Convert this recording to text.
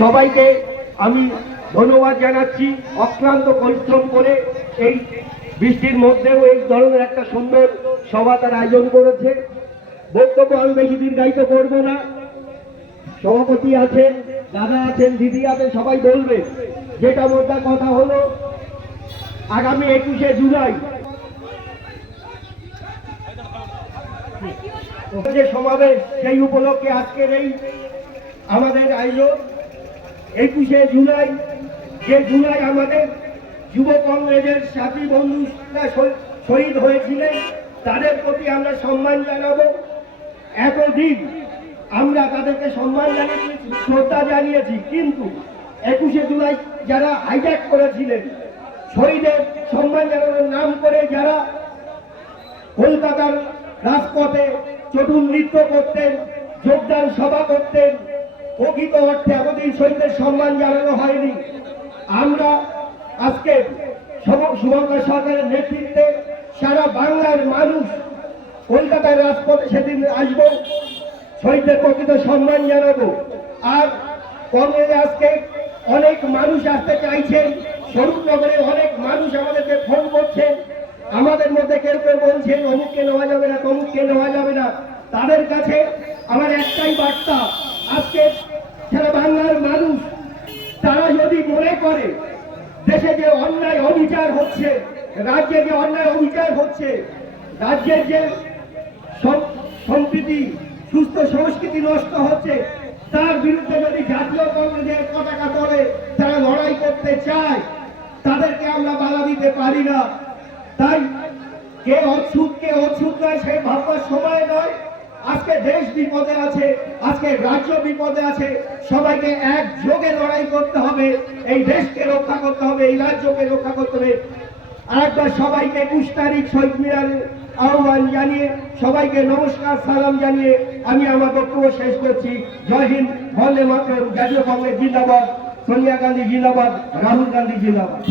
সবাইকে আমি ধন্যবাদ জানাচ্ছি। অক্লান্ত পরিশ্রম করে এই বৃষ্টির মধ্যেও এই ধরনের একটা সুন্দর সভা তার আয়োজন করেছে। বক্তব্য আমি বেশি দীর্ঘায়িত করবো না। সভাপতি আছেন, দাদা আছেন, দিদি আছেন, সবাই বলবে। যেটা মোদ্দা কথা হলো, আগামী 21শে জুলাই যে সমাবেশ, সেই উপলক্ষে আজকের এই আমাদের আয়োজন। 21শে জুলাই, যে জুলাই আমাদের যুব কংগ্রেসের সাথী বন্ধুরা শহীদ হয়েছিলেন, তাদের প্রতি আমরা সম্মান জানাবো। এতদিন আমরা তাদেরকে সম্মান জানিয়েছি, শ্রদ্ধা জানিয়েছি, কিন্তু 21শে জুলাই যারা হাইজ্যাক করেছিলেন, শহীদের সম্মান জানানোর নাম করে যারা কলকাতার রাজপথে চটুল নৃত্য করতেন, যোগদান সভা করতেন, প্রকৃত অর্থে এতদিন শহীদের সম্মান জানানো হয়নি। আমরা আজকে শুভঙ্কর সরকারের নেতৃত্বে সারা বাংলার মানুষ কলকাতার রাজপথে সেদিন আসবো, শহীদদের প্রকৃত সম্মান জানাবো। আর কংগ্রেসে আজকে অনেক মানুষ আসতে চাইছেন, স্বরূপনগরে অনেক মানুষ আমাদেরকে ফোন করছেন। আমাদের মধ্যে কেউ কেউ বলছেন অমুককে নেওয়া যাবে না, তমুককে নেওয়া যাবে না। তাদের কাছে আমার একটাই বার্তা, আজকে সারা বাংলার মানুষ তারা যদি মনে করে দেশে যে অন্যায় অবিচার হচ্ছে, রাজ্যে যে অন্যায় অবিচার হচ্ছে, রাজ্যের যে সম্প্রীতি সুস্থ সংস্কৃতি নষ্ট হচ্ছে, তার বিরুদ্ধে যদি জাতীয় কংগ্রেসের পতাকা তলে তারা লড়াই করতে চায়, তাদেরকে আমরা বাধা দিতে পারি না। তাই কে অচ্ছুত নয় সে ভাববার সময় নয়। আজকে দেশ বিপদে আছে, আজকে রাজ্য বিপদে আছে, সবাইকে একযোগে লড়াই করতে হবে। এই দেশকে রক্ষা করতে হবে, এই রাজ্যকে রক্ষা করতে হবে। আরেকবার সবাইকে 21 তারিখ শহীদ মিনারের আহ্বান জানিয়ে, সবাইকে নমস্কার সালাম জানিয়ে আমি আমার বক্তব্য শেষ করছি। জয় হিন্দ, বন্দে মাতরম। জাতীয় কংগ্রেস জিন্দাবাদ, সোনিয়া গান্ধী জিন্দাবাদ, রাহুল গান্ধী জিন্দাবাদ।